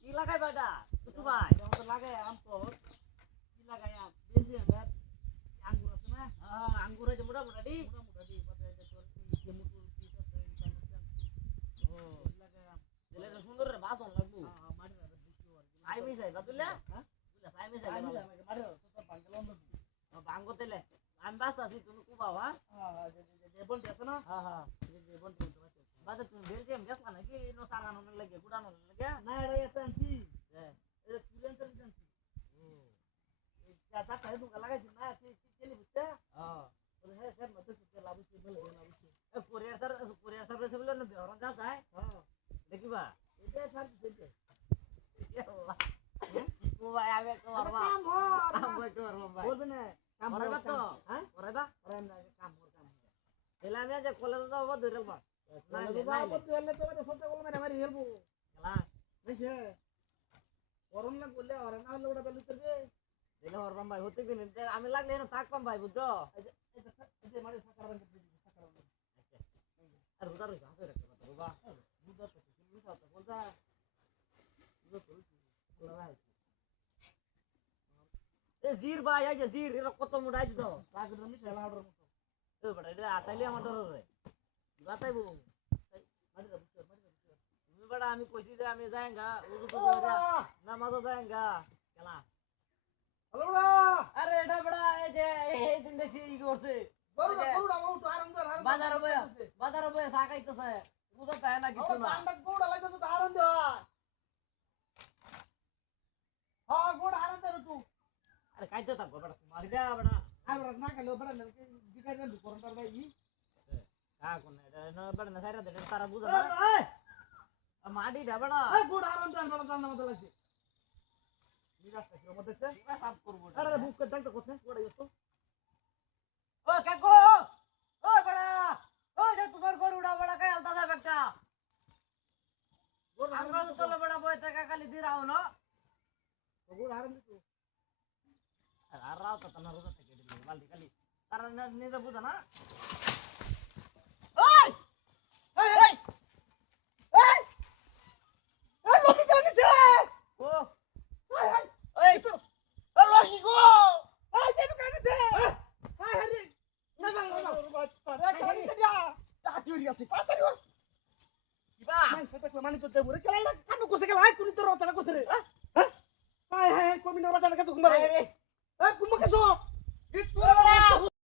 কি লাগাই বেটা তুই ভাই লাগাই আম তো কি লাগাই আম বেশি আমার আঙ্গুর আছে না হ্যাঁ আঙ্গুর আছে মোটা মোটা দি যে মুটুল পিস আছে ও লাগাই আম দিলে সুন্দর রে বাসন লাগবো হ্যাঁ মাটি রে দিছি আর আই মিশাই বাতুলে হ্যাঁ বুঝলা আই মিশাই মাটি তো বাঙ্গলন বাঙ্গো তেলে আমি বাসা আছি তুমি কুবা হ্যাঁ হ্যাঁ যে বলতে আছে না হ্যাঁ হ্যাঁ যে বলতে বাদে তুমি বেলজিয়াম গেছ নাকি নো সারানো লাগে গুড়ানো লাগে না এটা এটা আনছি এটা ফ্রিল্যান্সার আনছি এই চাটা খাই দুকা লাগাইছি না কি কেলি বুঝতে হ্যাঁ ওরে হ্যাঁ স্যার মতে সুতে লাগুছি বলে লাগুছি এ কোরিয়ার সার্ভিস বলে না বেহরন যা যায় হ্যাঁ দেখিবা এটা সার্ভিস দিতে আল্লাহ ও ভাই আমি করবা কাম হো কাম করবা ভাই বলবে না কাম করবা তো হ্যাঁ করবা করে না কাম এলা আমি যে কলেজ যাবো ধরেলবা না না তো এলে তো এটা সত্য বলবে না মারি হেলবো খেলা বুঝছে গরম না করলে আর না হলে ওটা বেলু করবে দিলে ওরম ভাই হতে দিন আমি লাগলে না থাকবাম ভাই বুঝছো এই যে মারি সাকার রঙ দিবি সাকার রঙ আচ্ছা আর উদার হইছে হাতে রাখতে পারো বাবা বুঝা তো তুমি তো বলতা বুঝো তো ওলা ভাই এ জির ভাই এই যে জির এর কত মোটা আছে তো রাগ রমি খেলা অর্ডার মতো এ বড় এটা আটাইলে আমার ডর রে বাতাইবো মারি রে বুঝছো তুমি বড় আমি কইছি যে আমি যাইঙ্গা উজু তো নামাজ যাইঙ্গা খেলা হ্যালো বড়া আরে এটা বড়া এই যে এই দিন দেখি ই করছে বড়া বড়া তো আরাম ধর বাজার বয়ে সাকাইতেছে বুঝো তাই না কিছু না দান্ডা গোড়া লাগাইতো তো আরাম দে হ্যাঁ গোড়া আরাম দে তুই আরে কাইতে থাকো বড়া মারি দে বড়া আই বড়া না খেলো বড়া না বিকাই দে করন্টার ভাই ই হ্যাঁ কোন এটা না বড়া না সাইরা দে তারা বুঝো না মাটি দে বড়া এই গোড়া আরাম দে বড়া দান্ডা মত লাগছে নিরাস্তা কি মত দেখছে সাফ করব আরে বুক করে ডাক তো কোথায় গোড়া ইতো ও কাকু ও বড়া ও যে তোমার গরুড়া বড়া কাই আলতা দা বেটা গোর আমরা তো চলো বড়া বই টাকা খালি দি রাও না তো গোর হারাম দিতো আর রাও তো না রোজা থেকে দিল বালদি খালি তার নিজে বুঝা না ওই এই এই এই এই লোকি জানিছে ও ওই ওই তো ও লোকি গো ওই যে কানিছে হাই হারি না না বাচ্চা রে কানিছে দিয়া তাতিউরি আছে তাড়াতাড়ি ওর কিবা মান সেটা মানি তো দেবো রে কেলা কানু কোসে গেল আই তুমি তো রচনা কোসে রে হ্যাঁ হাই হাই কমি না রচনা কাছে কুমার রে এ কুমা কাছে ইতু বড়া